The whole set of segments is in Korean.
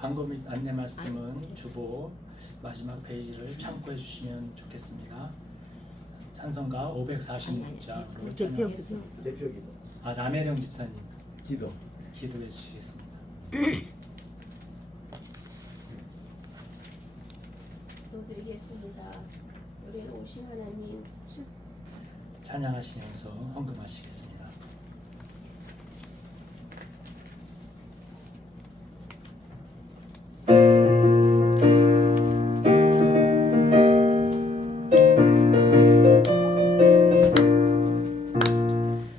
광고 및 안내 말씀은 주보 마지막 페이지를 참고해 주시면 좋겠습니다. 찬송가 546자로 대표기도. 남혜령 집사님 기도해 주시겠습니다. 기도드리겠습니다. 우리 오신 하나님 찬양하시면서 헌금하시겠습니다.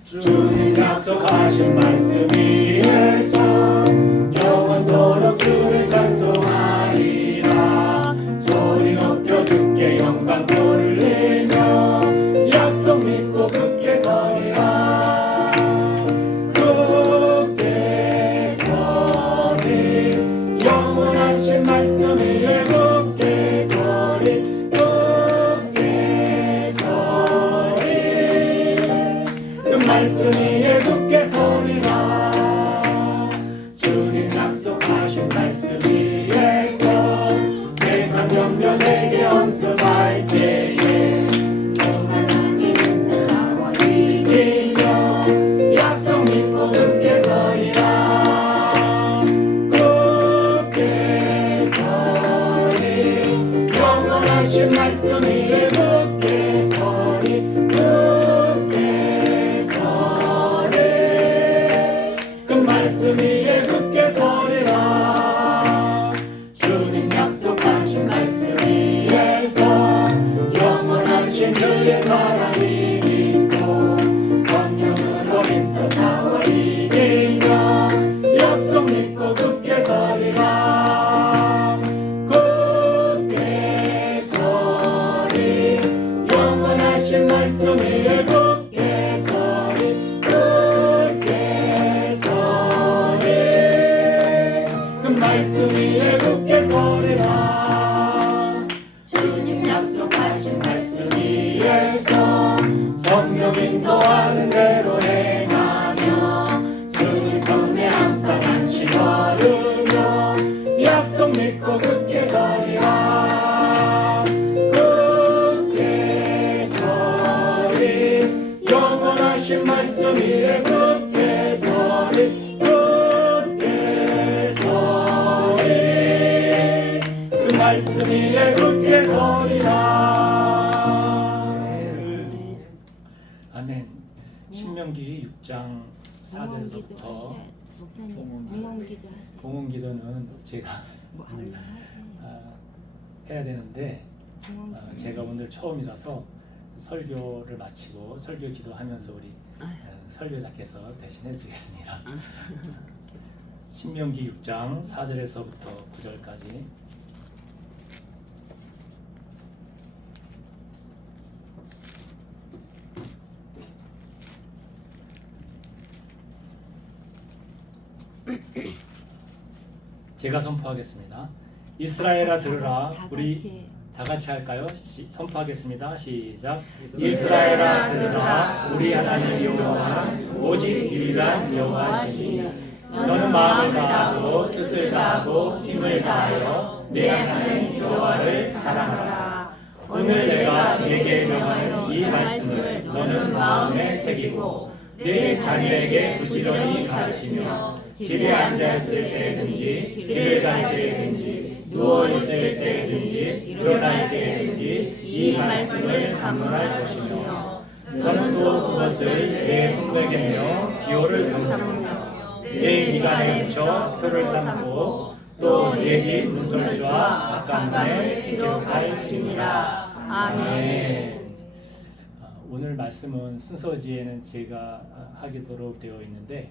주님 약속하신 말씀 위에서 영원토록 주를 찬송하리라. 소리 높여 주께 영광 돌리며 약속 믿고 굳게 서리라. 굳게 서리 영원하신 말씀 위에 굳게 서리. 굳게 서리 그 말씀 위에 굳게 서리라. 주님 약속하신 말씀 위에서 세상 염려내게 엄습할 때에 하나님은 세상과 이기며 약속 믿고 굳게 서리라. 굳게 서리 영원하신 말씀 위에 굳게 서리. 말씀 위에 굳게 서리라. 주님 약속하신 말씀 위에서 영원하신 주의 사랑이 있고 성령으로 힘써 싸워 이기며 약속 믿고 굳게 서리라. 굳게 서리 영원하신 말씀 위에 굳게 서리. 말씀 위에 굳게 서리라. 주님 약속하신 말씀 위에서 성령 인도하는 대로 행하며 주님 품에 항상 안식 걸으며 약속 믿고 굳게 서리라. 굳게 서리 영원하신 말씀 위에 굳게 서리. 말씀 위에 굳게 서리라. 아멘. 신명기 6장 4절부터 봉헌기도는 제가 해야 되는데 제가 오늘 처음이라서 설교를 마치고 설교 기도하면서 우리 설교자께서 대신해 주겠습니다. 신명기 6장 4절에서부터 9절까지 제가 선포하겠습니다. 이스라엘아 들으라. 우리 다 같이 할까요? 선포하겠습니다. 시작. 이스라엘아 들으라. 우리 하나님 여호와는 오직 유일한 여호와시니 너는 마음을 다하고 뜻을 다하고 힘을 다하여 내 하나님 여호와를 사랑하라. 오늘 내가 네게 명하는 이 말씀을 너는 마음에 새기고 내 자녀에게 부지런히 가르치며 집에 앉았을 때든지 길을 갈 때든지 누워있을 때든지 일어날 때든지 이 말씀을 강론할 것이며 너는 또 그것을 내 손에게 며 기호를 삼으며 내 미간에 붙여 표를 삼고 또 내 집 문설주와 앞간판에 기록할지니라. 아멘. 오늘 말씀은 순서지에는 제가 하도록 되어 있는데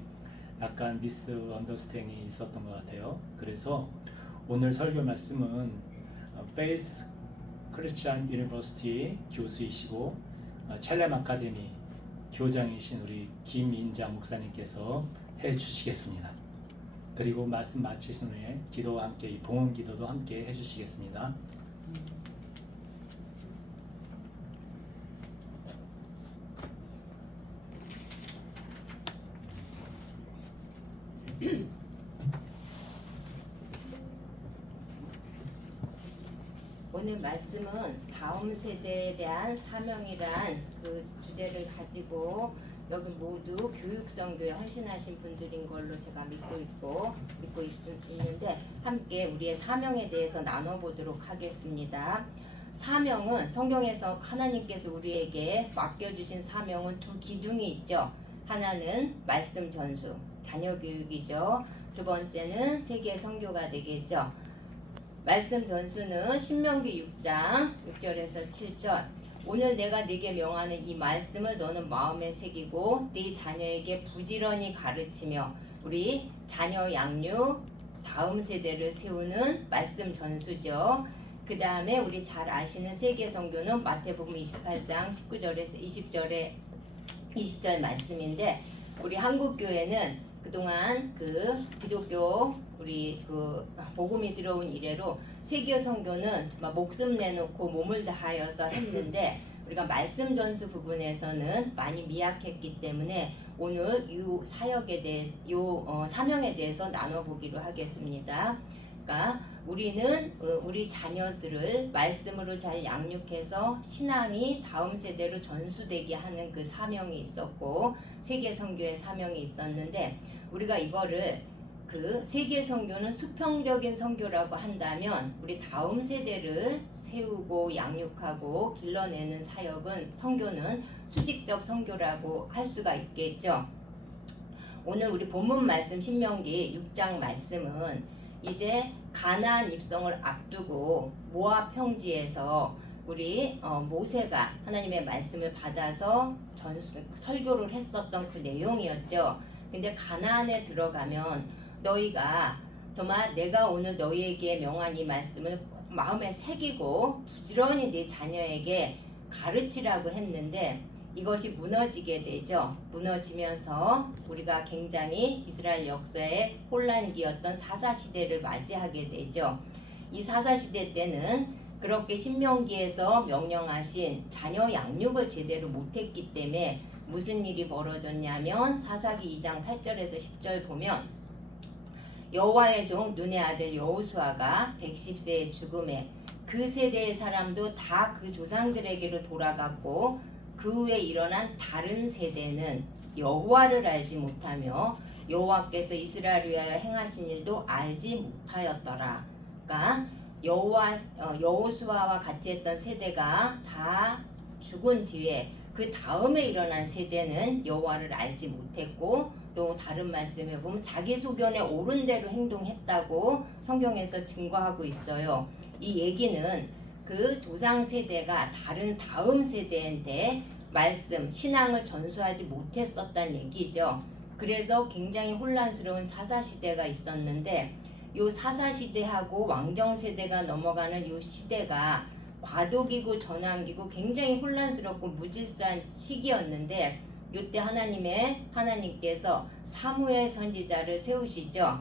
약간 미스 언더스탠딩이 있었던 것 같아요. 그래서 오늘 설교 말씀은 페이스 크리스천 유니버시티 교수이시고 첼렘 아카데미 교장이신 우리 김인자 목사님께서 해주시겠습니다. 그리고 말씀 마치신 후에 기도와 함께 이 봉헌 기도도 함께 해주시겠습니다. 오늘 말씀은 다음 세대에 대한 사명이란 그 주제를 가지고 여기 모두 교육성도에 헌신하신 분들인 걸로 제가 믿고 있는데 함께 우리의 사명에 대해서 나눠보도록 하겠습니다. 사명은 성경에서 하나님께서 우리에게 맡겨주신 사명은 두 기둥이 있죠. 하나는 말씀 전수, 자녀 교육이죠. 두 번째는 세계 선교가 되겠죠. 말씀 전수는 신명기 6장 6절에서 7절 오늘 내가 네게 명하는 이 말씀을 너는 마음에 새기고 네 자녀에게 부지런히 가르치며 우리 자녀 양육 다음 세대를 세우는 말씀 전수죠. 그 다음에 우리 잘 아시는 세계 선교는 마태복음 28장 19절에서 20절 말씀인데 우리 한국 교회는 그동안 그 기독교 우리 그 복음이 들어온 이래로 세계 선교는 목숨 내놓고 몸을 다하여서 했는데 우리가 말씀 전수 부분에서는 많이 미약했기 때문에 오늘 이 사역에 대해서 사명에 대해서 나눠보기로 하겠습니다. 그러니까 우리는 우리 자녀들을 말씀으로 잘 양육해서 신앙이 다음 세대로 전수되게 하는 그 사명이 있었고 세계 선교의 사명이 있었는데 우리가 이거를 그 세계 선교는 수평적인 선교라고 한다면 우리 다음 세대를 세우고 양육하고 길러내는 사역은 선교는 수직적 선교라고 할 수가 있겠죠. 오늘 우리 본문 말씀 신명기 6장 말씀은 이제 가나안 입성을 앞두고 모압 평지에서 우리 모세가 하나님의 말씀을 받아서 설교를 했었던 그 내용이었죠. 근데 가나안에 들어가면 너희가 정말 내가 오늘 너희에게 명한 이 말씀을 마음에 새기고 부지런히 네 자녀에게 가르치라고 했는데 이것이 무너지게 되죠. 무너지면서 우리가 굉장히 이스라엘 역사의 혼란기였던 사사시대를 맞이하게 되죠. 이 사사시대 때는 그렇게 신명기에서 명령하신 자녀 양육을 제대로 못했기 때문에 무슨 일이 벌어졌냐면 사사기 2장 8절에서 10절 보면 여호와의 종 눈의 아들 여호수아가 110세의 죽음에 그 세대의 사람도 다 그 조상들에게로 돌아갔고 그 후에 일어난 다른 세대는 여호와를 알지 못하며 여호와께서 이스라엘을 위하여 행하신 일도 알지 못하였더라. 그러니까 여호수아와 같이 했던 세대가 다 죽은 뒤에 그 다음에 일어난 세대는 여호와를 알지 못했고 또 다른 말씀에 보면 자기 소견에 옳은 대로 행동했다고 성경에서 증거하고 있어요. 이 얘기는 그 조상 세대가 다음 세대한테 말씀, 신앙을 전수하지 못했었다는 얘기죠. 그래서 굉장히 혼란스러운 사사시대가 있었는데 요 사사시대하고 왕정세대가 넘어가는 요 시대가 과도기고 전환기고 굉장히 혼란스럽고 무질서한 시기였는데 이때 하나님께서 사무엘 선지자를 세우시죠.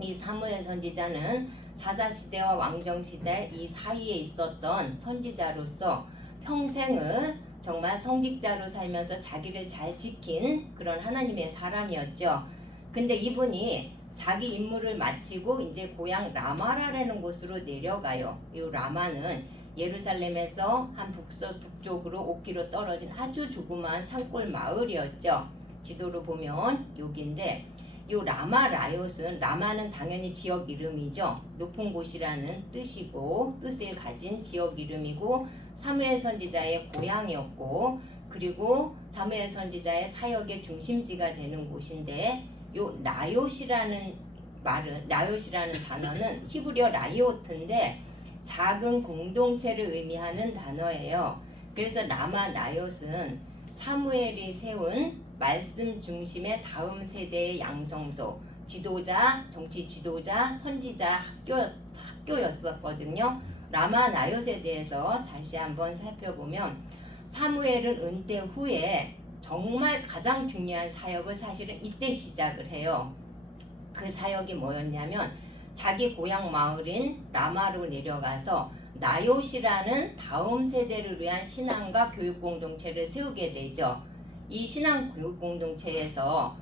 이 사무엘 선지자는 사사시대와 왕정시대 이 사이에 있었던 선지자로서 평생을 정말 성직자로 살면서 자기를 잘 지킨 그런 하나님의 사람이었죠. 근데 이분이 자기 임무를 마치고 이제 고향 라마라라는 곳으로 내려가요. 이 라마는 예루살렘에서 한 북쪽으로 5km 떨어진 아주 조그마한 산골 마을이었죠. 지도로 보면 여기인데 이 라마라얏은 라마는 당연히 지역 이름이죠. 높은 곳이라는 뜻이고 뜻을 가진 지역 이름이고 사무엘 선지자의 고향이었고 그리고 사무엘 선지자의 사역의 중심지가 되는 곳인데 요 라얏이라는 단어는 히브리어 라이오트인데 작은 공동체를 의미하는 단어예요. 그래서 라마나얏은 사무엘이 세운 말씀 중심의 다음 세대의 양성소, 지도자, 정치 지도자, 선지자 학교였었거든요. 라마 나요스에 대해서 다시 한번 살펴보면 사무엘은 은퇴 후에 정말 가장 중요한 사역을 사실은 이때 시작을 해요. 그 사역이 뭐였냐면 자기 고향 마을인 라마로 내려가서 나요시라는 다음 세대를 위한 신앙과 교육 공동체를 세우게 되죠. 이 신앙 교육 공동체에서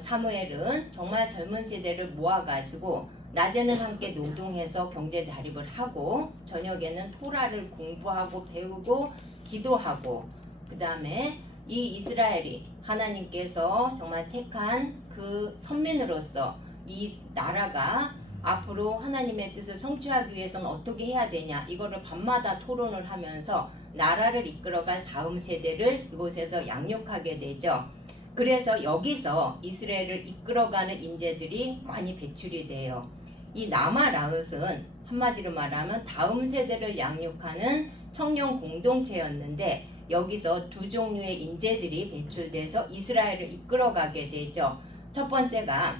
사무엘은 정말 젊은 세대를 모아가지고 낮에는 함께 노동해서 경제 자립을 하고 저녁에는 토라를 공부하고 배우고 기도하고 그 다음에 이 이스라엘이 하나님께서 정말 택한 그 선민으로서 이 나라가 앞으로 하나님의 뜻을 성취하기 위해서는 어떻게 해야 되냐 이거를 밤마다 토론을 하면서 나라를 이끌어갈 다음 세대를 이곳에서 양육하게 되죠. 그래서 여기서 이스라엘을 이끌어가는 인재들이 많이 배출이 돼요. 이 라마 나요스는 한마디로 말하면 다음 세대를 양육하는 청년 공동체였는데 여기서 두 종류의 인재들이 배출돼서 이스라엘을 이끌어가게 되죠. 첫 번째가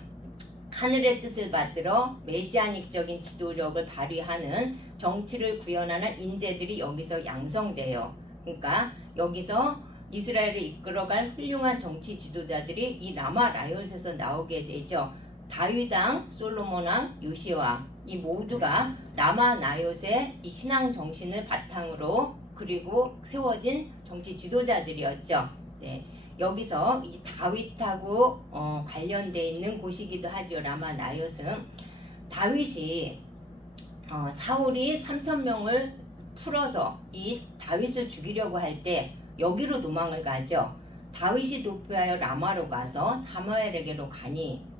하늘의 뜻을 받들어 메시아닉적인 지도력을 발휘하는 정치를 구현하는 인재들이 여기서 양성돼요. 그러니까 여기서 이스라엘을 이끌어갈 훌륭한 정치 지도자들이 이 라마 나요스에서 나오게 되죠. 다윗왕, 솔로몬왕, 요시왕 이 모두가 라마 나요스의 이 신앙 정신을 바탕으로 그리고 세워진 정치 지도자들이었죠. 네. 여기서 이 다윗하고 관련돼 있는 곳이기도 하죠. 라마 나요스는 다윗이 사울이 3,000명을 풀어서 이 다윗을 죽이려고 할 때 여기로 도망을 가죠. 다윗이 도피하여 라마로 가서 사무엘에게로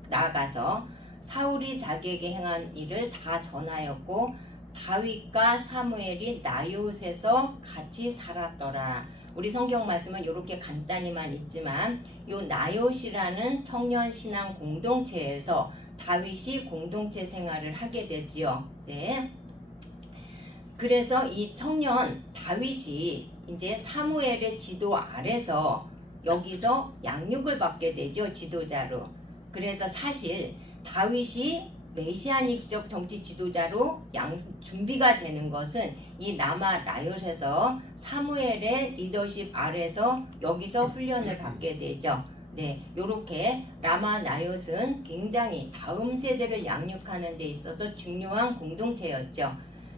나아가서 사울이 자기에게 행한 일을 다 전하였고 다윗과 사무엘이 나요스에서 같이 살았더라. 우리 성경 말씀은 이렇게 간단히만 있지만 이 나요시라는 청년 신앙 공동체에서 다윗이 공동체 생활을 하게 되지요. 네. 그래서 이 청년 다윗이 이제 사무엘의 지도 아래서 여기서 양육을 받게 되죠. 지도자로. 그래서 사실 다윗이 메시아닉적 정치 지도자로 준비가 되는 것은 이 라마 나요스에서 사무엘의 리더십 아래서 여기서 훈련을 받게 되죠. 네, 요렇게 라마 나요스는 굉장히 다음 세대를 양육하는 데 있어서 중요한 공동체였죠.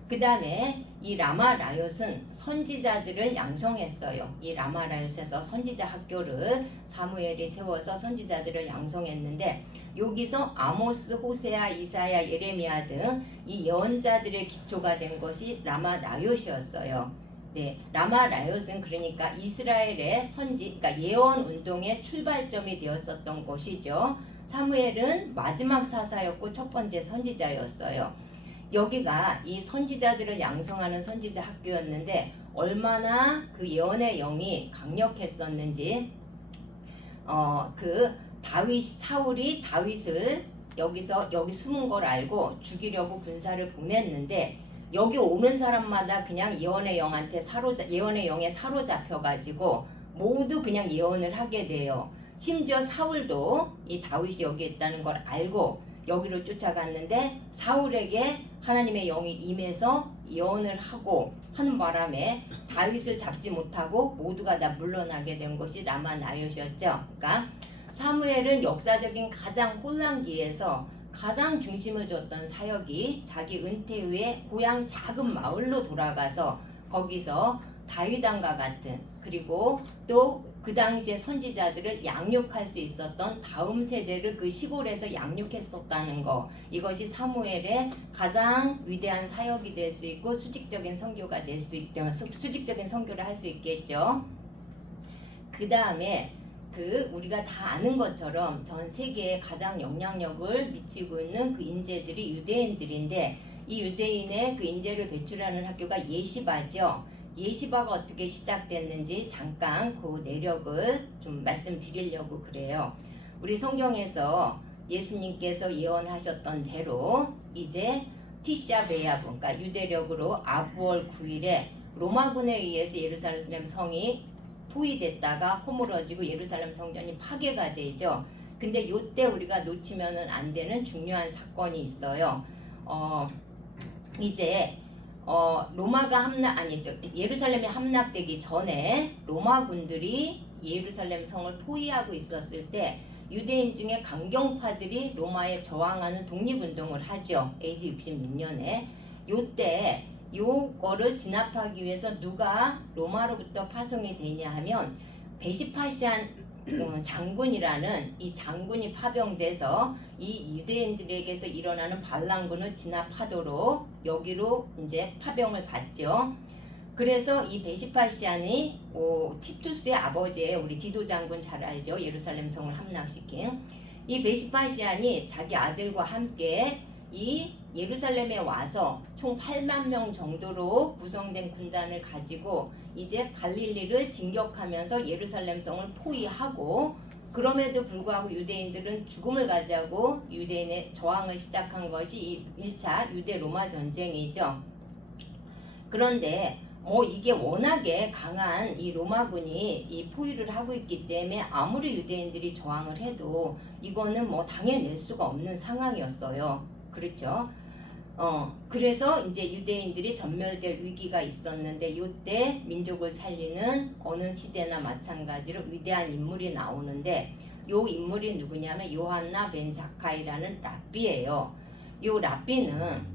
그 다음에 이 라마 나요스는 선지자들을 양성했어요. 이 라마 나요스에서 선지자 학교를 사무엘이 세워서 선지자들을 양성했는데 여기서 아모스, 호세아, 이사야, 예레미야 등 이 예언자들의 기초가 된 것이 라마 나요스였어요. 네, 라마 나요스는 그러니까 이스라엘의 그러니까 예언 운동의 출발점이 되었었던 것이죠. 사무엘은 마지막 사사였고 첫 번째 선지자였어요. 여기가 이 선지자들을 양성하는 선지자 학교였는데 얼마나 그 예언의 영이 강력했었는지 사울이 다윗을 여기 숨은 걸 알고 죽이려고 군사를 보냈는데 여기 오는 사람마다 그냥 예언의 영에 사로잡혀가지고 모두 그냥 예언을 하게 돼요. 심지어 사울도 이 다윗이 여기 있다는 걸 알고 여기로 쫓아갔는데 사울에게 하나님의 영이 임해서 예언을 하고 하는 바람에 다윗을 잡지 못하고 모두가 다 물러나게 된 것이 라마 나요스였죠. 그러니까 사무엘은 역사적인 가장 혼란기에서 가장 중심을 줬던 사역이 자기 은퇴 후에 고향 작은 마을로 돌아가서 거기서 다윗왕과 같은 그리고 또 그 당시에 선지자들을 양육할 수 있었던 다음 세대를 그 시골에서 양육했었다는 거 이것이 사무엘의 가장 위대한 사역이 될 수 있고 수직적인 선교가 될 수 있던 수직적인 선교를 할 수 있겠죠. 그 다음에 우리가 다 아는 것처럼 전 세계에 가장 영향력을 미치고 있는 그 인재들이 유대인들인데 이 유대인의 그 인재를 배출하는 학교가 예시바죠. 예시바가 어떻게 시작됐는지 잠깐 그 내력을 좀 말씀드리려고 그래요. 우리 성경에서 예수님께서 예언하셨던 대로 이제 티샤 베아브 그러니까 유대력으로 아부월 9일에 로마군에 의해서 예루살렘 성이 포위됐다가 허물어지고 예루살렘 성전이 파괴가 되죠. 근데 요때 우리가 놓치면은 안 되는 중요한 사건이 있어요. 이제 로마가 예루살렘이 함락되기 전에 로마군들이 예루살렘 성을 포위하고 있었을 때 유대인 중에 강경파들이 로마에 저항하는 독립운동을 하죠. AD 66년에. 요때 요거를 진압하기 위해서 누가 로마로부터 파송이 되냐 하면 베시파시안 장군이라는 이 장군이 파병돼서 이 유대인들에게서 일어나는 반란군을 진압하도록 여기로 이제 파병을 받죠. 그래서 이 베시파시안이 티투스의 아버지예요. 우리 디도 장군 잘 알죠. 예루살렘 성을 함락시킨 이 베시파시안이 자기 아들과 함께 이 예루살렘에 와서 총 8만 명 정도로 구성된 군단을 가지고 이제 갈릴리를 진격하면서 예루살렘 성을 포위하고, 그럼에도 불구하고 유대인들은 죽음을 가지고 유대인의 저항을 시작한 것이 이 1차 유대 로마 전쟁이죠. 그런데 이게 워낙에 강한 이 로마군이 이 포위를 하고 있기 때문에 아무리 유대인들이 저항을 해도 이거는 당해낼 수가 없는 상황이었어요. 그렇죠? 그래서 이제 유대인들이 전멸될 위기가 있었는데 이때 민족을 살리는 어느 시대나 마찬가지로 위대한 인물이 나오는데, 요 인물이 누구냐면 요한나 벤 자카이라는 랍비예요. 요 랍비는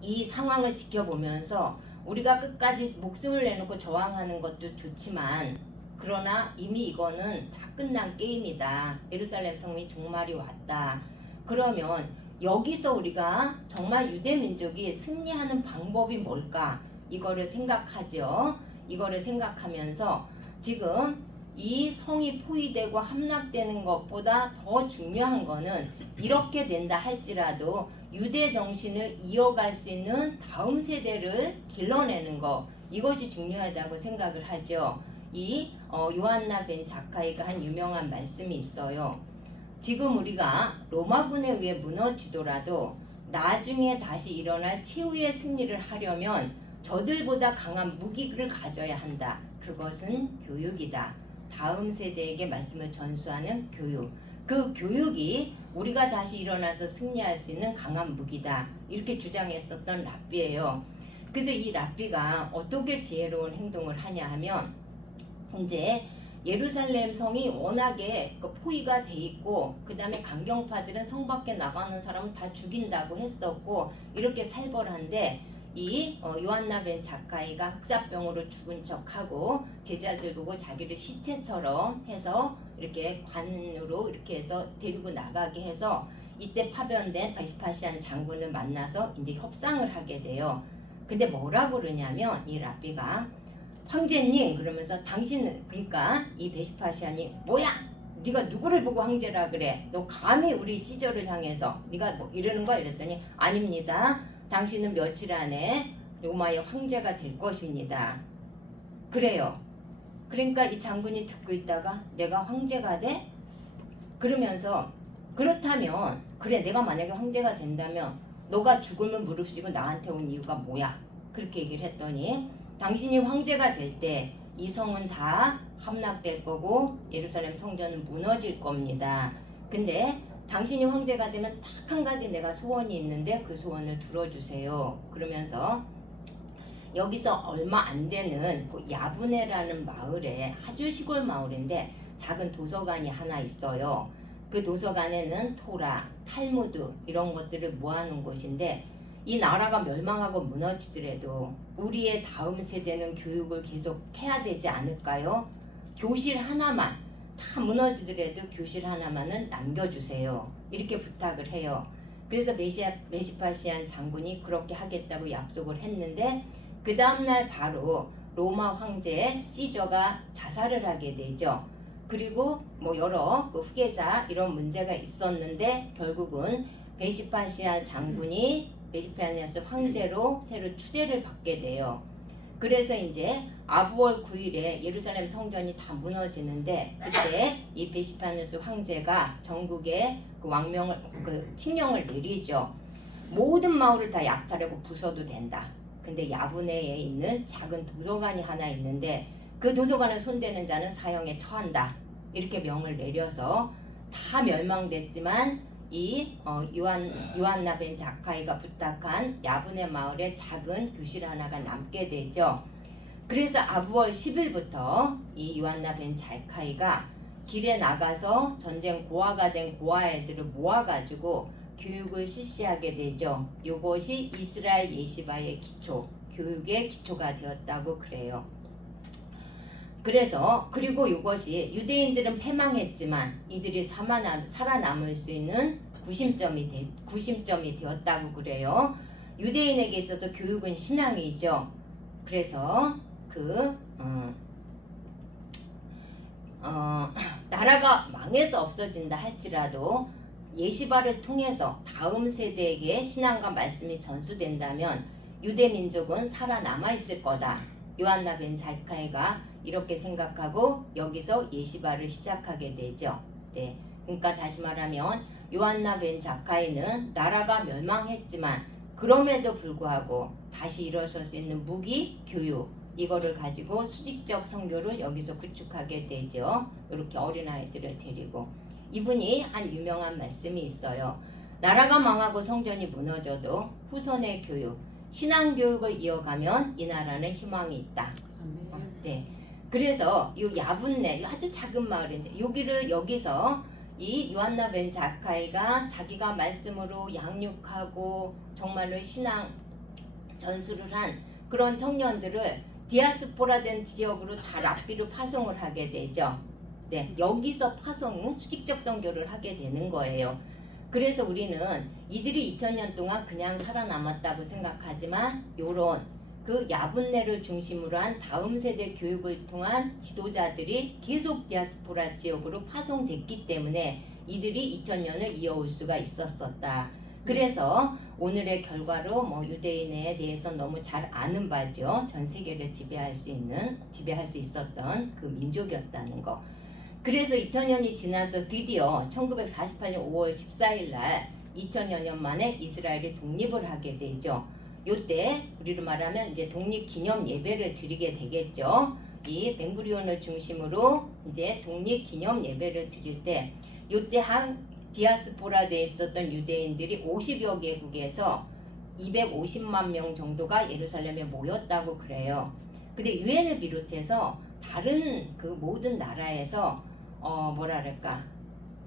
이 상황을 지켜보면서 우리가 끝까지 목숨을 내놓고 저항하는 것도 좋지만, 그러나 이미 이거는 다 끝난 게임이다. 예루살렘 성이 종말이 왔다. 그러면 여기서 우리가 정말 유대 민족이 승리하는 방법이 뭘까? 이거를 생각하죠. 이거를 생각하면서 지금 이 성이 포위되고 함락되는 것보다 더 중요한 거는, 이렇게 된다 할지라도 유대 정신을 이어갈 수 있는 다음 세대를 길러내는 거, 이것이 중요하다고 생각을 하죠. 이 요한나 벤 자카이가 한 유명한 말씀이 있어요. 지금 우리가 로마군에 의해 무너지더라도 나중에 다시 일어날 최후의 승리를 하려면 저들보다 강한 무기를 가져야 한다. 그것은 교육이다. 다음 세대에게 말씀을 전수하는 교육. 그 교육이 우리가 다시 일어나서 승리할 수 있는 강한 무기다. 이렇게 주장했었던 랍비예요. 그래서 이 랍비가 어떻게 지혜로운 행동을 하냐 하면, 이제 예루살렘 성이 워낙에 포위가 돼 있고, 그 다음에 강경파들은 성 밖에 나가는 사람을 다 죽인다고 했었고, 이렇게 살벌한데 이 요한나 벤 자카이가 흑사병으로 죽은 척하고 제자들 보고 자기를 시체처럼 해서 이렇게 관으로 이렇게 해서 데리고 나가게 해서, 이때 파변된 베시파시안 장군을 만나서 이제 협상을 하게 돼요. 근데 뭐라고 그러냐면 이 랍비가, 황제님, 그러면서 당신은, 그러니까 이 베시파시안이, 뭐야? 네가 누구를 보고 황제라 그래? 너 감히 우리 시저를 향해서 네가 이러는 거야? 이랬더니, 아닙니다. 당신은 며칠 안에 로마의 황제가 될 것입니다. 그래요. 그러니까 이 장군이 듣고 있다가, 내가 황제가 돼? 그러면서, 그렇다면, 그래, 내가 만약에 황제가 된다면 너가 죽음을 무릅쓰고 나한테 온 이유가 뭐야? 그렇게 얘기를 했더니, 당신이 황제가 될 때 이 성은 다 함락될 거고 예루살렘 성전은 무너질 겁니다. 근데 당신이 황제가 되면 딱 한 가지 내가 소원이 있는데 그 소원을 들어주세요. 그러면서 여기서 얼마 안 되는 그 야브네라는 마을에, 아주 시골 마을인데 작은 도서관이 하나 있어요. 그 도서관에는 토라, 탈무드 이런 것들을 모아놓은 곳인데, 이 나라가 멸망하고 무너지더라도 우리의 다음 세대는 교육을 계속 해야 되지 않을까요? 교실 하나만, 다 무너지더라도 교실 하나만은 남겨주세요. 이렇게 부탁을 해요. 그래서 베시파시안 장군이 그렇게 하겠다고 약속을 했는데, 그 다음날 바로 로마 황제 시저가 자살을 하게 되죠. 그리고 여러 후계자 이런 문제가 있었는데, 결국은 베시파시안 장군이 베시파니아스 황제로 새로 추대를 받게 돼요. 그래서 이제 아부월 9일에 예루살렘 성전이 다 무너지는데, 그때 이 베시파니아스 황제가 전국에 그 왕명을, 칙령을 내리죠. 모든 마을을 다 약탈하고 부숴도 된다. 근데 야브네에 있는 작은 도서관이 하나 있는데 그 도서관에 손대는 자는 사형에 처한다. 이렇게 명을 내려서 다 멸망됐지만 이 요한나 벤 자카이가 부탁한 야브네 마을에 작은 교실 하나가 남게 되죠. 그래서 아부월 10일부터 이 요한나 벤 자카이가 길에 나가서 전쟁 고아가 된 고아 애들을 모아가지고 교육을 실시하게 되죠. 이것이 이스라엘 예시바의 기초, 교육의 기초가 되었다고 그래요. 그래서 그리고 이것이 유대인들은 패망했지만 이들이 살아남을 수 있는 구심점이 되었다고 그래요. 유대인에게 있어서 교육은 신앙이죠. 그래서 나라가 망해서 없어진다 할지라도 예시바를 통해서 다음 세대에게 신앙과 말씀이 전수된다면 유대 민족은 살아남아 있을 거다. 요한나 벤 자카이가 이렇게 생각하고 여기서 예시바를 시작하게 되죠. 네, 그러니까 다시 말하면 요한나 벤 자카이는 나라가 멸망했지만 그럼에도 불구하고 다시 일어설 수 있는 무기, 교육 이거를 가지고 수직적 선교를 여기서 구축하게 되죠. 이렇게 어린아이들을 데리고 이분이 한 유명한 말씀이 있어요. 나라가 망하고 성전이 무너져도 후손의 교육, 신앙교육을 이어가면 이 나라는 희망이 있다. 네. 그래서 이 야분네 아주 작은 마을인데 여기서 이 요한나 벤 자카이가 자기가 말씀으로 양육하고 정말로 신앙 전수를 한 그런 청년들을 디아스포라된 지역으로 다 랍비로 파송을 하게 되죠. 네, 여기서 수직적 선교를 하게 되는 거예요. 그래서 우리는 이들이 2000년 동안 그냥 살아남았다고 생각하지만 요런 그 야분네를 중심으로 한 다음 세대 교육을 통한 지도자들이 계속 디아스포라 지역으로 파송됐기 때문에 이들이 2000년을 이어올 수가 있었었다. 그래서 오늘의 결과로 유대인에 대해서 너무 잘 아는 바죠. 전 세계를 지배할 수 있었던 그 민족이었다는 거. 그래서 2000년이 지나서 드디어 1948년 5월 14일 날 2000여 년 만에 이스라엘이 독립을 하게 되죠. 요때 우리로 말하면 이제 독립 기념 예배를 드리게 되겠죠. 이 벤구리온을 중심으로 이제 독립 기념 예배를 드릴 때 요때 한 디아스포라되어 있었던 유대인들이 50여 개국에서 250만 명 정도가 예루살렘에 모였다고 그래요. 근데 유엔을 비롯해서 다른 그 모든 나라에서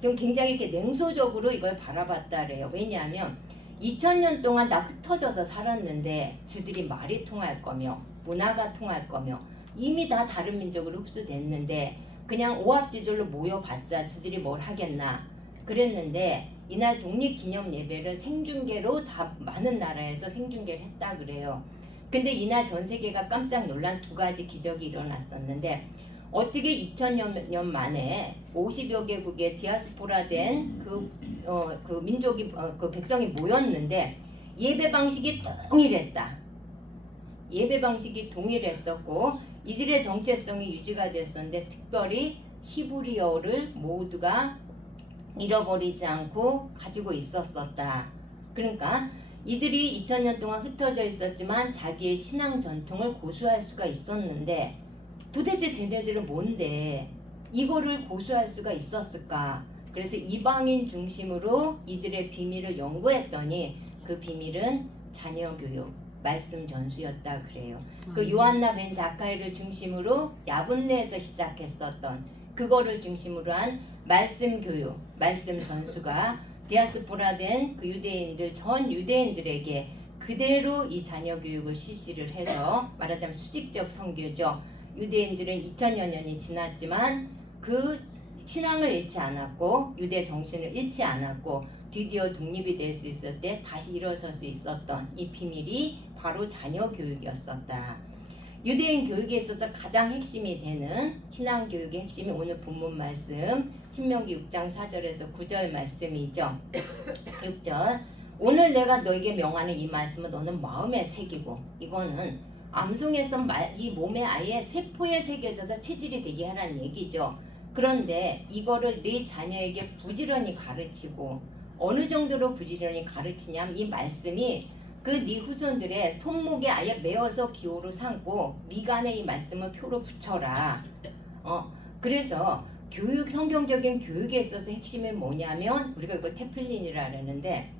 좀 굉장히 이렇게 냉소적으로 이걸 바라봤다 그래요. 왜냐하면 2000년 동안 다 흩어져서 살았는데 저들이 말이 통할 거며 문화가 통할 거며 이미 다 다른 민족으로 흡수됐는데 그냥 오합지졸로 모여봤자 저들이 뭘 하겠나 그랬는데 이날 독립기념 예배를 생중계로 다 많은 나라에서 생중계를 했다 그래요. 근데 이날 전 세계가 깜짝 놀란 두 가지 기적이 일어났었는데 어떻게 2000년 만에 50여 개국의 디아스포라된 그 민족이 그 백성이 모였는데 예배 방식이 동일했다. 예배 방식이 동일했었고 이들의 정체성이 유지가 됐었는데 특별히 히브리어를 모두가 잃어버리지 않고 가지고 있었었다. 그러니까 이들이 2000년 동안 흩어져 있었지만 자기의 신앙 전통을 고수할 수가 있었는데 도대체 쟤네들은 뭔데 이거를 고수할 수가 있었을까? 그래서 이방인 중심으로 이들의 비밀을 연구했더니 그 비밀은 자녀교육, 말씀 전수였다 그래요. 그 요한나 벤 자카이를 중심으로 야분네에서 시작했었던 그거를 중심으로 한 말씀 교육, 말씀 전수가 디아스포라된 그 전 유대인들에게 그대로 이 자녀 교육을 실시를 해서 말하자면 수직적 선교죠. 유대인들은 2000여 년이 지났지만 그 신앙을 잃지 않았고 유대 정신을 잃지 않았고 드디어 독립이 될 수 있을 때 다시 일어설 수 있었던 이 비밀이 바로 자녀 교육이었었다. 유대인 교육에 있어서 가장 핵심이 되는 신앙 교육의 핵심이 오늘 본문 말씀 신명기 6장 4절에서 9절 말씀이죠. 6절 오늘 내가 너에게 명하는 이 말씀은 너는 마음에 새기고 이거는 암송에서 이 몸에 아예 세포에 새겨져서 체질이 되게 하라는 얘기죠. 그런데 이거를 네 자녀에게 부지런히 가르치고 어느 정도로 부지런히 가르치냐면 이 말씀이 그 네 후손들의 손목에 아예 메어서 기호로 삼고 미간에 이 말씀을 표로 붙여라. 그래서 교육, 성경적인 교육에 있어서 핵심이 뭐냐면 우리가 이거 테플린이라 그러는데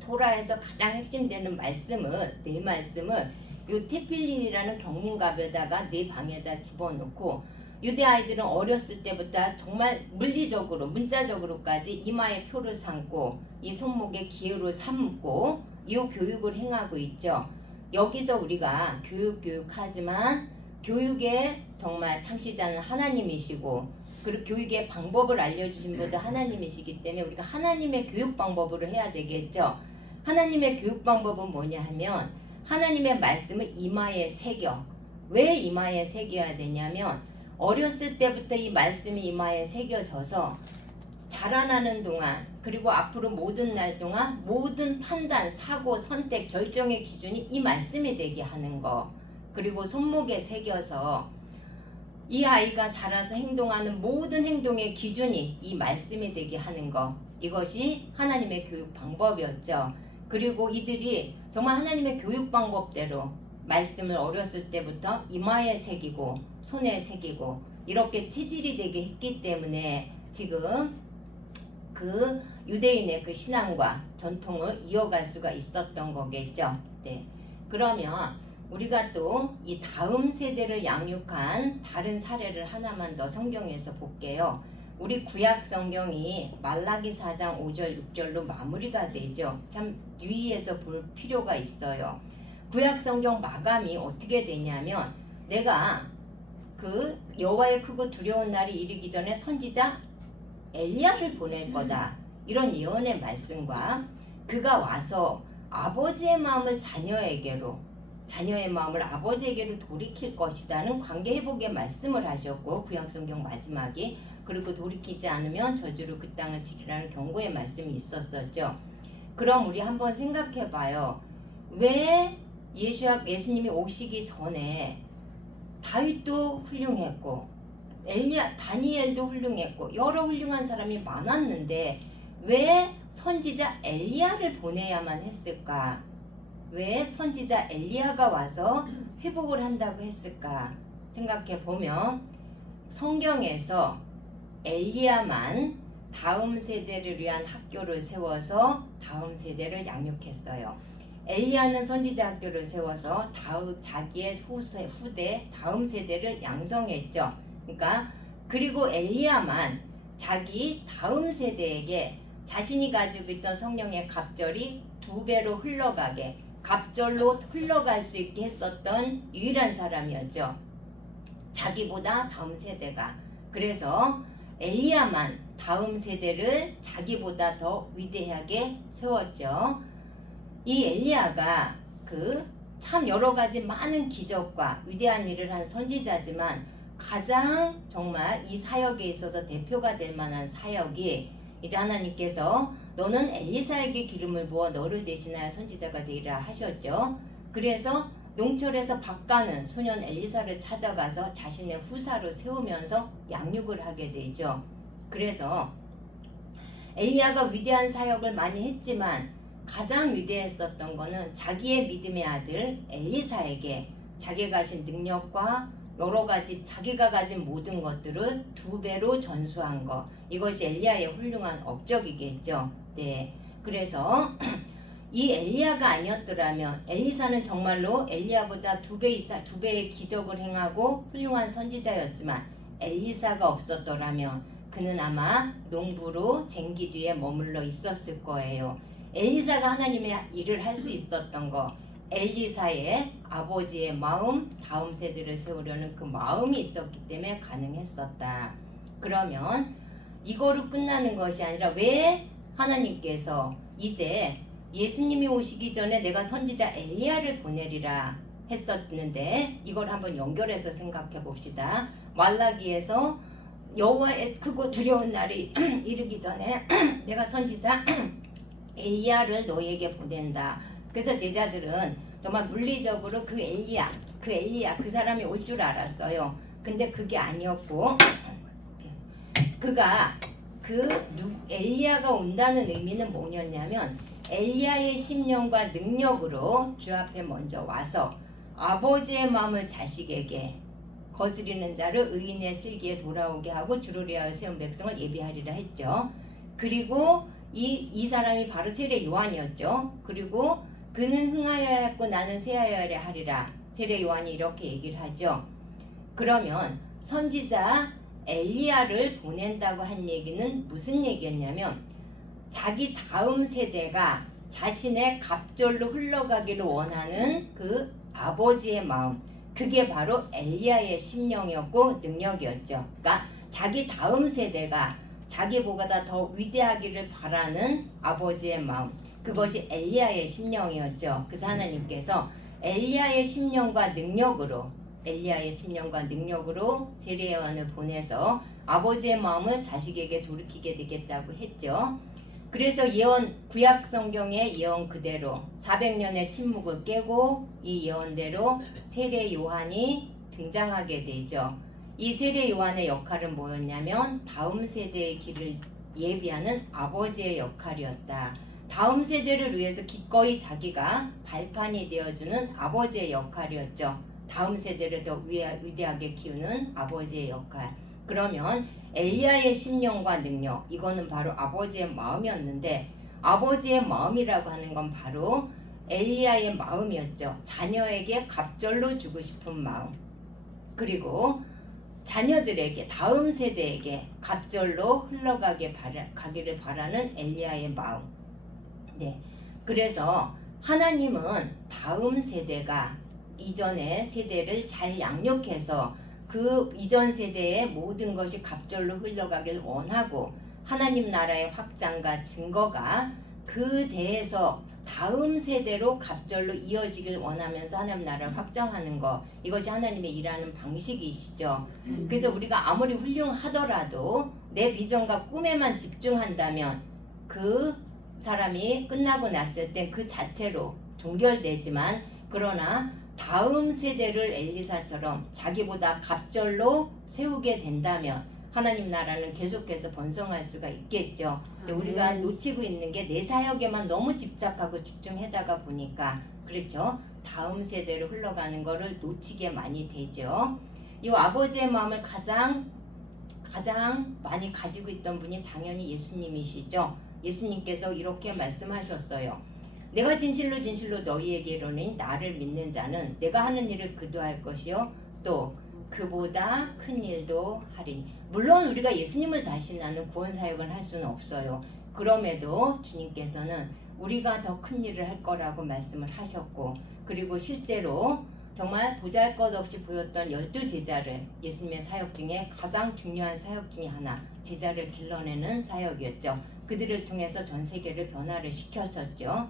토라에서 가장 핵심되는 말씀은 네 말씀은 이 테필린이라는 경문갑에다가 네 방에다 집어넣고 유대 아이들은 어렸을 때부터 정말 물리적으로 문자적으로까지 이마에 표를 삼고 이 손목에 기호를 삼고 이 교육을 행하고 있죠. 여기서 우리가 교육하지만 교육의 정말 창시자는 하나님이시고 그리고 교육의 방법을 알려주신 분도 하나님이시기 때문에 우리가 하나님의 교육 방법으로 해야 되겠죠. 하나님의 교육 방법은 뭐냐 하면 하나님의 말씀을 이마에 새겨. 왜 이마에 새겨야 되냐면 어렸을 때부터 이 말씀이 이마에 새겨져서 자라나는 동안 그리고 앞으로 모든 날 동안 모든 판단, 사고, 선택, 결정의 기준이 이 말씀이 되게 하는 거. 그리고 손목에 새겨서 이 아이가 자라서 행동하는 모든 행동의 기준이 이 말씀이 되게 하는 거. 이것이 하나님의 교육 방법이었죠. 그리고 이들이 정말 하나님의 교육 방법대로 말씀을 어렸을 때부터 이마에 새기고 손에 새기고 이렇게 체질이 되게 했기 때문에 지금 그 유대인의 그 신앙과 전통을 이어갈 수가 있었던 거겠죠. 네. 그러면 우리가 또 이 다음 세대를 양육한 다른 사례를 하나만 더 성경에서 볼게요. 우리 구약 성경이 말라기 4장 5절 6절로 마무리가 되죠. 참 유의해서 볼 필요가 있어요. 구약 성경 마감이 어떻게 되냐면 내가 그 여호와의 크고 두려운 날이 이르기 전에 선지자 엘리야를 보낼 거다. 이런 예언의 말씀과 그가 와서 아버지의 마음을 자녀의 마음을 아버지에게로 돌이킬 것이다는 관계회복의 말씀을 하셨고 구약성경 마지막에 그리고 돌이키지 않으면 저주로 그 땅을 치리라는 경고의 말씀이 있었었죠. 그럼 우리 한번 생각해봐요. 왜 예수님이 오시기 전에 다윗도 훌륭했고 다니엘도 훌륭했고 여러 훌륭한 사람이 많았는데 왜 선지자 엘리야를 보내야만 했을까? 왜 선지자 엘리야가 와서 회복을 한다고 했을까? 생각해 보면 성경에서 엘리야만 다음 세대를 위한 학교를 세워서 다음 세대를 양육했어요. 엘리야는 선지자 학교를 세워서 자기의 후대 다음 세대를 양성했죠. 그러니까 그리고 엘리야만 자기 다음 세대에게 자신이 가지고 있던 성령의 갑절이 2배로 흘러가게 갑절로 흘러갈 수 있게 했었던 유일한 사람이었죠. 자기보다 다음 세대가. 그래서 엘리야만 다음 세대를 자기보다 더 위대하게 세웠죠. 이 엘리야가 참 여러 가지 많은 기적과 위대한 일을 한 선지자지만 가장 정말 이 사역에 있어서 대표가 될 만한 사역이 이제 하나님께서 너는 엘리사에게 기름을 부어 너를 대신하여 선지자가 되리라 하셨죠. 그래서 농철에서 밭가는 소년 엘리사를 찾아가서 자신의 후사로 세우면서 양육을 하게 되죠. 그래서 엘리야가 위대한 사역을 많이 했지만 가장 위대했었던 거는 자기의 믿음의 아들 엘리사에게 자기가 가진 능력과 여러 가지 자기가 가진 모든 것들을 2배로 전수한 것. 이것이 엘리야의 훌륭한 업적이겠죠. 네. 그래서 이 엘리야가 아니었더라면 엘리사는 정말로 엘리야보다 2배의 기적을 행하고 훌륭한 선지자였지만 엘리사가 없었더라면 그는 아마 농부로 쟁기 뒤에 머물러 있었을 거예요. 엘리사가 하나님의 일을 할 수 있었던 거, 엘리사의 아버지의 마음, 다음 세대를 세우려는 그 마음이 있었기 때문에 가능했었다. 그러면 이거로 끝나는 것이 아니라 왜 하나님께서 이제 예수님이 오시기 전에 내가 선지자 엘리야를 보내리라 했었는데 이걸 한번 연결해서 생각해 봅시다. 말라기에서 여호와의 크고 두려운 날이 이르기 전에 내가 선지자 엘리야를 너에게 보낸다. 그래서 제자들은 정말 물리적으로 그 엘리야 그 사람이 올 줄 알았어요. 근데 그게 아니었고 그가 엘리야가 온다는 의미는 뭐였냐면 엘리야의 심령과 능력으로 주 앞에 먼저 와서 아버지의 마음을 자식에게 거스리는 자를 의인의 슬기에 돌아오게 하고 주를 위하여 세운 백성을 예비하리라 했죠. 그리고 이 사람이 바로 세례 요한이었죠. 그리고 그는 흥하여야 했고 나는 쇠하여야 하리라. 세례 요한이 이렇게 얘기를 하죠. 그러면 선지자 엘리야를 보낸다고 한 얘기는 무슨 얘기였냐면 자기 다음 세대가 자신의 갑절로 흘러가기를 원하는 그 아버지의 마음, 그게 바로 엘리야의 심령이었고 능력이었죠. 그러니까 자기 다음 세대가 자기보다 더 위대하기를 바라는 아버지의 마음, 그것이 엘리야의 심령이었죠. 그래서 하나님께서 엘리야의 심령과 능력으로 세례 요한을 보내서 아버지의 마음을 자식에게 돌이키게 되겠다고 했죠. 그래서 예언, 구약 성경의 예언 그대로 400년의 침묵을 깨고 이 예언대로 세례 요한이 등장하게 되죠. 이 세례 요한의 역할은 뭐였냐면 다음 세대의 길을 예비하는 아버지의 역할이었다. 다음 세대를 위해서 기꺼이 자기가 발판이 되어주는 아버지의 역할이었죠. 다음 세대를 더 위대하게 키우는 아버지의 역할. 그러면 엘리야의 심령과 능력, 이거는 바로 아버지의 마음이었는데 아버지의 마음이라고 하는 건 바로 엘리야의 마음이었죠. 자녀에게 갑절로 주고 싶은 마음, 그리고 자녀들에게, 다음 세대에게 갑절로 가기를 바라는 엘리야의 마음. 네, 그래서 하나님은 다음 세대가 이전의 세대를 잘 양육해서 그 이전 세대의 모든 것이 갑절로 흘러가길 원하고 하나님 나라의 확장과 증거가 그 대에서 다음 세대로 갑절로 이어지길 원하면서 하나님 나라를 확장하는 것, 이것이 하나님의 일하는 방식이시죠. 그래서 우리가 아무리 훌륭하더라도 내 비전과 꿈에만 집중한다면 그 사람이 끝나고 났을 때 그 자체로 종결되지만, 그러나 다음 세대를 엘리사처럼 자기보다 갑절로 세우게 된다면 하나님 나라는 계속해서 번성할 수가 있겠죠. 근데 우리가 놓치고 있는 게 내 사역에만 너무 집착하고 집중하다가 보니까, 그렇죠, 다음 세대로 흘러가는 거를 놓치게 많이 되죠. 이 아버지의 마음을 가장 많이 가지고 있던 분이 당연히 예수님이시죠. 예수님께서 이렇게 말씀하셨어요. 내가 진실로 너희에게 이르노니 나를 믿는 자는 내가 하는 일을 그도 할 것이요 또 그보다 큰 일도 하리니. 물론 우리가 예수님을 다시 나는 구원 사역을 할 수는 없어요. 그럼에도 주님께서는 우리가 더 큰 일을 할 거라고 말씀을 하셨고, 그리고 실제로 정말 보잘것없이 보였던 12제자를 예수님의 사역 중에 가장 중요한 사역 중에 하나, 제자를 길러내는 사역이었죠. 그들을 통해서 전 세계를 변화를 시켜줬죠.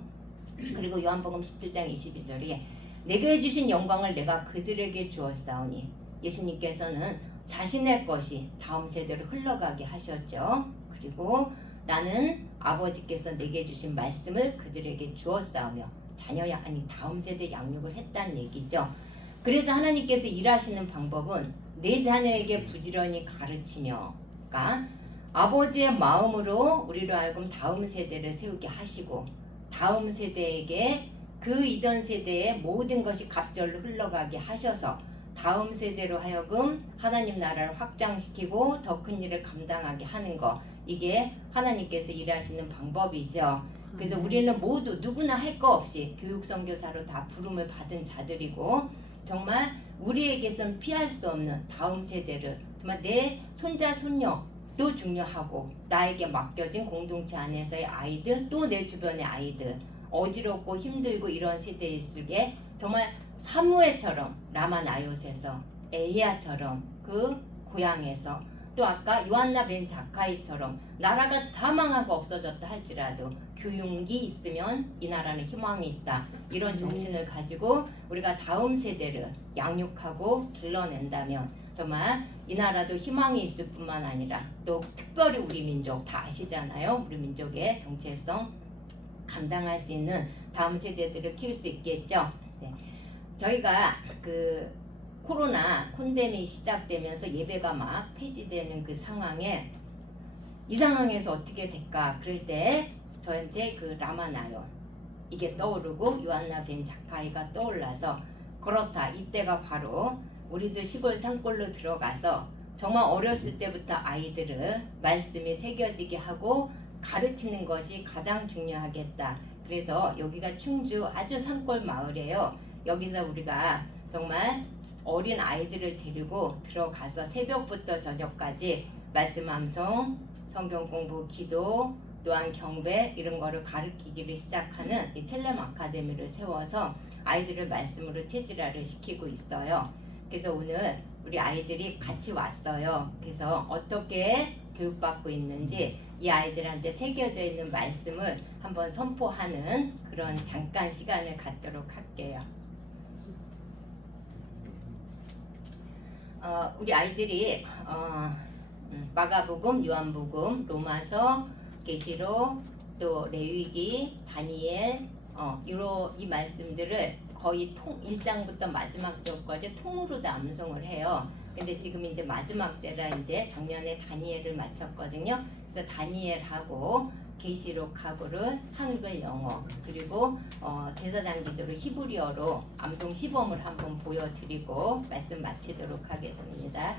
그리고 요한복음 17장 22절에 내게 주신 영광을 내가 그들에게 주었사오니, 예수님께서는 자신의 것이 다음 세대로 흘러가게 하셨죠. 그리고 나는 아버지께서 내게 주신 말씀을 그들에게 주었사오며 자녀야 아니 다음 세대 양육을 했다는 얘기죠. 그래서 하나님께서 일하시는 방법은 내 자녀에게 부지런히 가르치며, 그러니까 아버지의 마음으로 우리로 하여금 다음 세대를 세우게 하시고, 다음 세대에게 그 이전 세대의 모든 것이 갑절로 흘러가게 하셔서 다음 세대로 하여금 하나님 나라를 확장시키고 더 큰 일을 감당하게 하는 것, 이게 하나님께서 일하시는 방법이죠. 그래서 우리는 모두 누구나 할 거 없이 교육 선교사로 다 부름을 받은 자들이고, 정말 우리에게선 피할 수 없는 다음 세대를, 정말 내 손자 손녀도 중요하고 나에게 맡겨진 공동체 안에서의 아이들, 또 내 주변의 아이들, 어지럽고 힘들고 이런 세대에 있을게 정말 사무엘처럼 라마 나요셋에서, 엘리야처럼 그 고향에서, 또 아까 요한나 벤 자카이처럼 나라가 다 망하고 없어졌다 할지라도 교육이 있으면 이 나라는 희망이 있다, 이런 정신을 가지고 우리가 다음 세대를 양육하고 길러낸다면 정말 이 나라도 희망이 있을 뿐만 아니라 또 특별히 우리 민족 다 아시잖아요. 우리 민족의 정체성 감당할 수 있는 다음 세대들을 키울 수 있겠죠. 네. 저희가 그 코로나 콘데믹이 시작되면서 예배가 막 폐지되는 그 상황에, 이 상황에서 어떻게 될까, 그럴 때 저한테 그 라마나요 이게 떠오르고 요한나 벤 자카이가 떠올라서 그렇다. 이때가 바로 우리도 시골 산골로 들어가서 정말 어렸을 때부터 아이들은 말씀이 새겨지게 하고 가르치는 것이 가장 중요하겠다. 그래서 여기가 충주 아주 산골 마을이에요. 여기서 우리가 정말 어린 아이들을 데리고 들어가서 새벽부터 저녁까지 말씀 암송, 성경 공부, 기도, 또한 경배 이런 거를 가르치기를 시작하는 이 첼렘 아카데미를 세워서 아이들을 말씀으로 체질화를 시키고 있어요. 그래서 오늘 우리 아이들이 같이 왔어요. 그래서 어떻게 교육받고 있는지 이 아이들한테 새겨져 있는 말씀을 한번 선포하는 그런 잠깐 시간을 갖도록 할게요. 우리 아이들이 마가복음, 요한복음, 로마서, 계시록, 또 레위기, 다니엘 이 말씀들을 거의 1장부터 마지막 절까지 통으로 다 암송을 해요. 근데 지금 이제 마지막 때라 이제 작년에 다니엘을 마쳤거든요. 그래서 다니엘하고 계시록하고를 한글, 영어 그리고 제사장 기도를 히브리어로 암송 시범을 한번 보여드리고 말씀 마치도록 하겠습니다.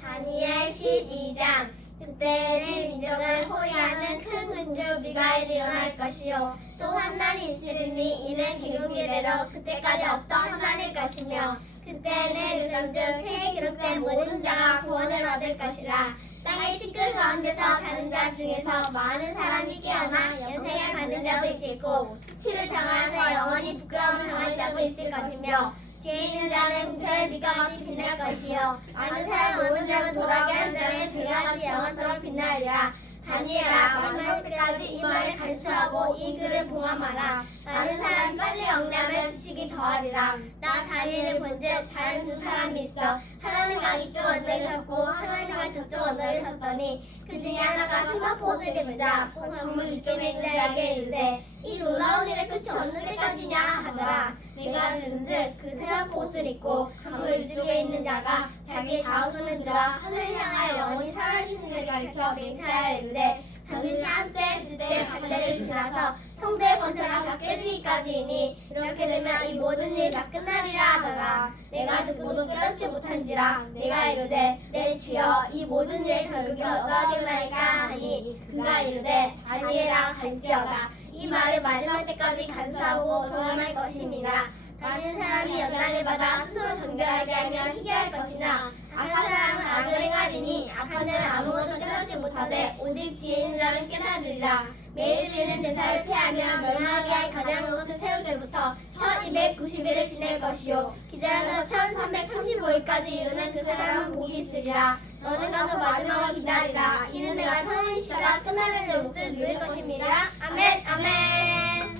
다니엘 12장. 그때는 민족을 호위하는 큰 군주 미가엘이 일어날 것이요 또 환난이 있으리니 이는 개국 이래로 그때까지 없던 환난일 것이며 그때는 유성 중 책에 기록된 모든 자가 구원을 얻을 것이라. 땅의 티끌 가운데서 자는 자 중에서 많은 사람이 깨어나 영생을 받는 자도 있겠고 수치를 당하여서 영원히 부끄러움을 당할 자도 있을 것이며 지혜 있는 자는 궁처의 빛과 같이 빛날 것이요 많은 사람 옳은 자는 돌아오게 하는 자는 별과 같이 영원토록 빛나리라. 다니엘아, 마지막 때까지 이 말을 간수하고 이 글을 봉함하라. 많은 사람이 빨리 영리하면 지식이 더하리라. 나 다니엘을 본즉 다른 두 사람이 있어 하나님과 이쪽 언덕에 섰고 하나님과 저쪽 언덕에 섰더니 그 중에 하나가 세마포 옷을 입은 자 정문 위쪽에 있는 자에게 이르되 이 놀라운 일의 끝이 어느 때까지냐 하더라. 내가 들은즉 그 세마포 옷을 입고 강물 위쪽에 있는 자가 자기의 좌우손을 들어 하늘을 향하여 영원히 살아계신 이를 가리켜 맹세하여 이르되 당신이 한때 주대의 반대를 지나서 성대의 권세가 다 깨지기까지이니 이렇게 되면 이 모든 일이 다 끝나리라 하더라. 내가 듣고도 깨닫지 못한지라. 내가 이르되 내 주여 이 모든 일의 결국이 어떠하겠나이까 하니 그가 이르되 다니엘아 갈지어다. 이 말을 마지막 때까지 간수하고 경험할 것임이라. 많은 사람이 연단을 받아 스스로 정결하게 하며 희귀할 것이나 악한 사람은 악을 행하리니 악한 자는 아무것도 깨닫지 못하되 오직 지혜 있는 자는 깨달으리라. 매일 드리는 제사를 피하며 멸망하게 할 가장 것을 세울 때부터 1290일을 지낼 것이요 기절해서 1335일까지 이르는 그 사람은 복이 있으리라. 너는 가서 마지막을 기다리라. 이는 내가 평안히 시다가 끝나는 몫을 누릴 것입니다. 아멘 아멘.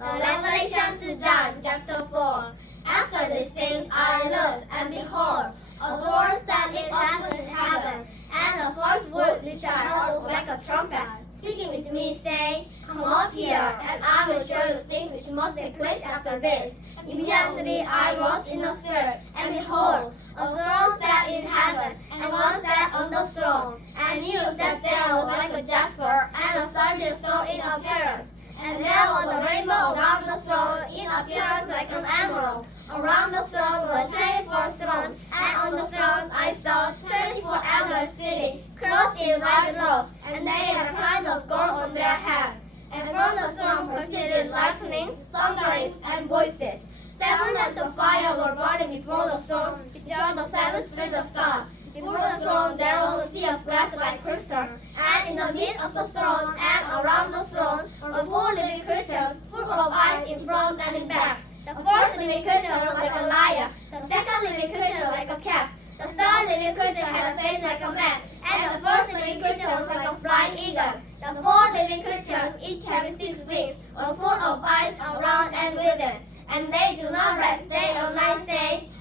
Revelation to John, chapter 4. After these things I looked, and behold, a door standing open in heaven, and the first voice which I heard was like a trumpet, speaking with me, saying, Come up here, and I will show you things which must take place after this. Immediately I rose in the spirit, and behold, a throne sat in heaven, and one sat on the throne. And he who sat there was like a jasper, and a sardine stone in appearance. And there was a rainbow around the throne, in appearance like an emerald. Around the throne were 24 thrones, and on the thrones I saw 24 elders sitting, clothed in white robes, and they had crowns of gold on their heads. And from the throne proceeded lightnings, thunderings, and voices. 7 lamps of fire were burning before the throne, which are the 7 spirits of God. Before the throne there was a sea of glass like crystal, and in the midst of the throne and around the throne were 4 living creatures, full of eyes in front and in back. The first living creature was like a lion, the second living creature like a calf, the third living creature had a face like a man, and the first living creature was like a flying eagle. The 4 living creatures, each having 6 wings, were full of eyes around and within, and they do not rest day or night, saying,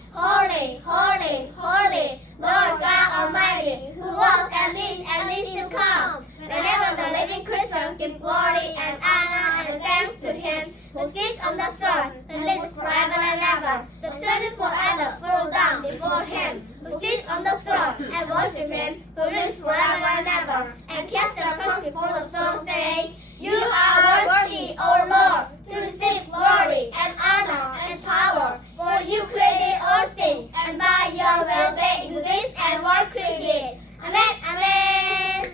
who sits on the throne, who lives forever and ever. The 24 elders fall down before him, who sits on the throne, and worship him, who lives forever and ever, and cast their crowns before the throne, saying, You are worthy, O Lord, to receive glory and honor and power, for you created all things, and by your will they exist and were created. Amen, amen.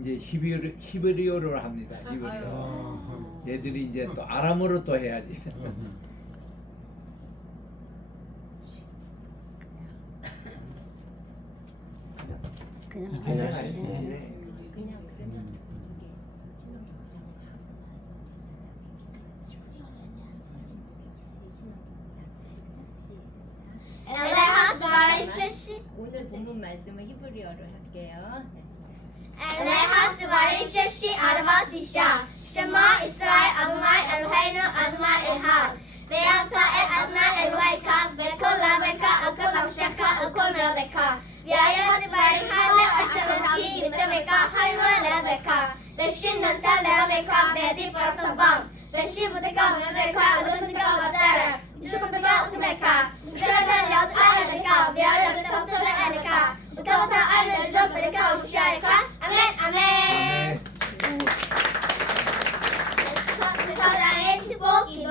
이제 히브리어로 합니다. 히브리어. 얘들이 이제 또 아람어로 또 해야지. 그냥 그냥 그러면 오늘 본문 말씀은 히브리어로 할게요. 엘레하 드바리 셰시 아르바티샤 쉐마 이스라엘 아도나이 엘로헤이누 아도나이 엘한 베야타 엘 아도나이 엘로헤이카 베콜 라베카 어콜 람샤카 어콜 메오데카 비아야 드바리 할레 아샤르키 미테베카 하이와 레베카 레신 난타 레베카 베디 파라토방 레시 부테카 메오데카 루테카 바타라 주코페카 우케메카 스라다 려드 알레카 비아야 부테카 알레카 부테카 알레 조베카 오시아레카 아멘 아멘. 사랑의 축복 기도.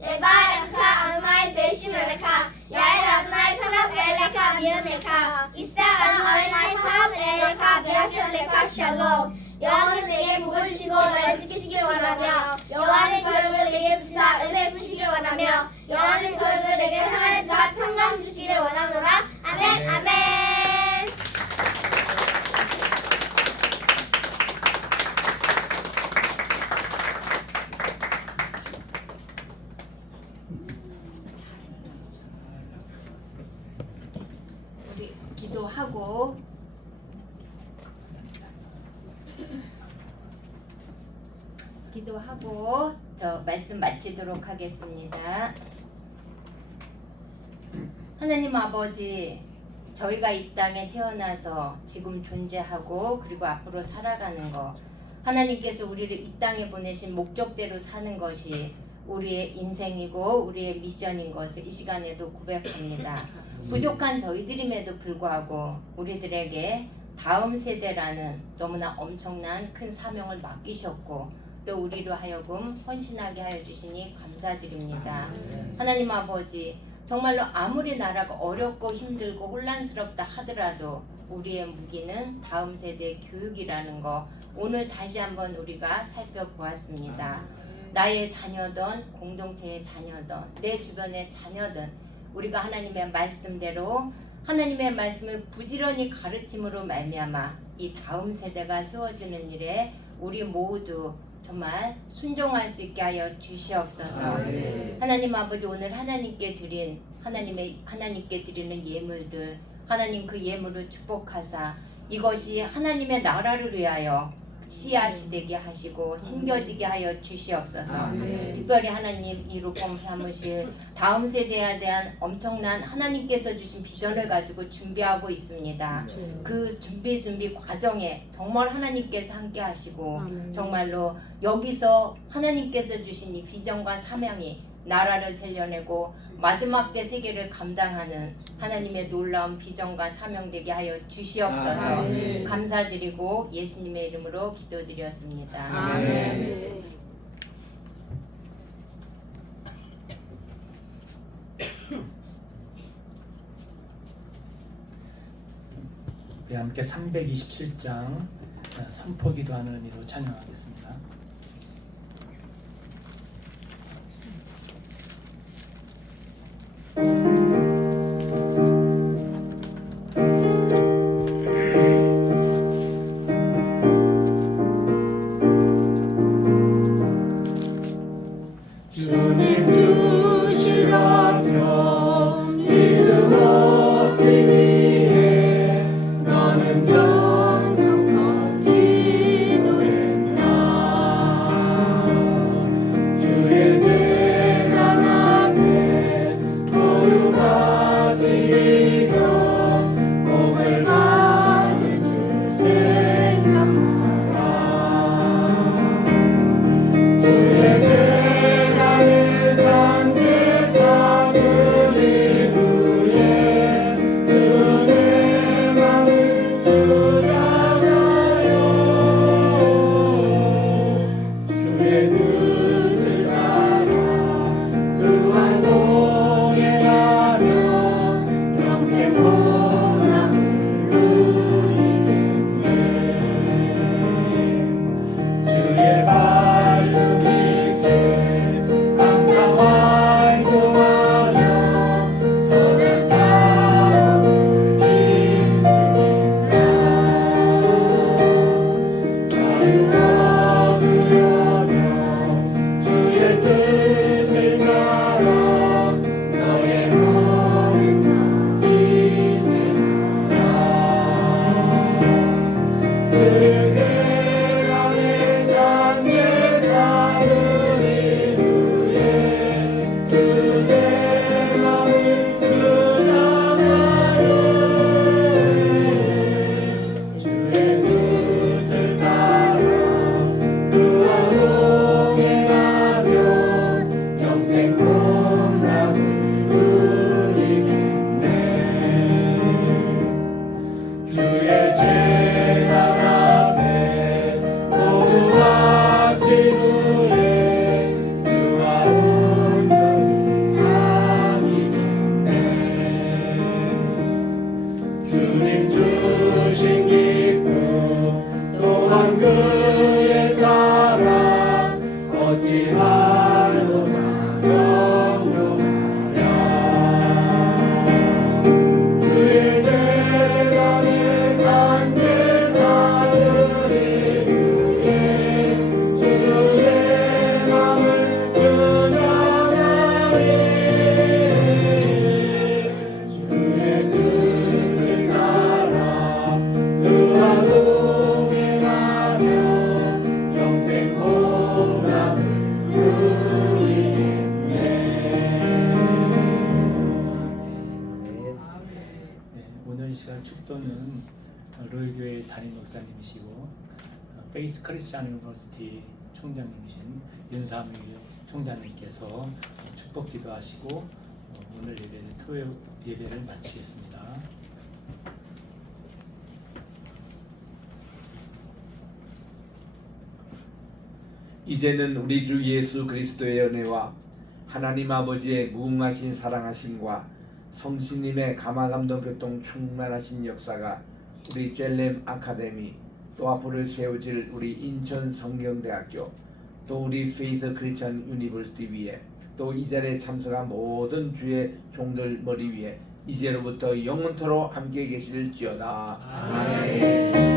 레바레카 아누마이 베시메레카 야엘 아누마이 파나벨레카 미르메카 이사 아누마이 파나벨레카 베아셀레카 샬롬. 여호와는 내게 복을 주시고 너를 지키시기를 원하며 여호와는 결국을 내게 부사 은혜 부시기를 원하며 여호와는 결국을 내게 평안을 주사 평강 주시기를 원하노라. 아멘 아멘. 우리 기도하고 저 말씀 마치도록 하겠습니다. 하나님 아버지, 저희가 이 땅에 태어나서 지금 존재하고 그리고 앞으로 살아가는 거, 하나님께서 우리를 이 땅에 보내신 목적대로 사는 것이 우리의 인생이고 우리의 미션인 것을 이 시간에도 고백합니다. 부족한 저희들임에도 불구하고 우리들에게 다음 세대라는 너무나 엄청난 큰 사명을 맡기셨고 또 우리로 하여금 헌신하게 하여 주시니 감사드립니다. 하나님 아버지, 정말로 아무리 나라가 어렵고 힘들고 혼란스럽다 하더라도 우리의 무기는 다음 세대의 교육이라는 거 오늘 다시 한번 우리가 살펴보았습니다. 나의 자녀든 공동체의 자녀든 내 주변의 자녀든 우리가 하나님의 말씀대로 하나님의 말씀을 부지런히 가르침으로 말미암아 이 다음 세대가 세워지는 일에 우리 모두 정말 순종할 수 있게 하여 주시옵소서. 하나님 아버지, 오늘 하나님께 드리는 예물들, 하나님 그 예물을 축복하사 이것이 하나님의 나라를 위하여 씨앗이 되게 하시고 심겨지게 하여 주시옵소서. 특별히 하나님 이 로펌 사무실 다음 세대에 대한 엄청난 하나님께서 주신 비전을 가지고 준비하고 있습니다. 그 준비 과정에 정말 하나님께서 함께 하시고 정말로 여기서 하나님께서 주신 이 비전과 사명이 나라를 살려내고 마지막 때 세계를 감당하는 하나님의 놀라운 비전과 사명 되게 하여 주시옵소서. 감사드리고 예수님의 이름으로 기도드렸습니다. 아멘. 우리 함께 327장 선포기도하는 의미로 찬양하겠습니다. 주님 주시라며 믿음 얻기 위해 나는 정성껏 기도했나이다. 주님 주신 기쁨 또한 그의 사랑 어찌하여나 영영하랴 주의 재단에 산 제사들이 위에 주의 맘을 주장하리 주의 뜻을 따라 그와 동행하며 영생 보람을 누리겠네. 네, 오늘 시간 축도는 로이교회 담임 목사님이시고 페이스 크리스찬 유니버시티 총장님이신 윤삼일 총장님께서 축복 기도하시고 오늘 예배를 토요 예배를 마치겠습니다. 이제는 우리 주 예수 그리스도의 은혜와 하나님 아버지의 무궁하신 사랑하심과 성신님의 감화감동 교통 충만하신 역사가 우리 젤렘 아카데미 또 앞으로 세워질 우리 인천 성경대학교 또 우리 페이스 크리스천 유니버시티 위에 또 이 자리에 참석한 모든 주의 종들 머리 위에 이제로부터 영원토록 함께 계실지어다. 아멘.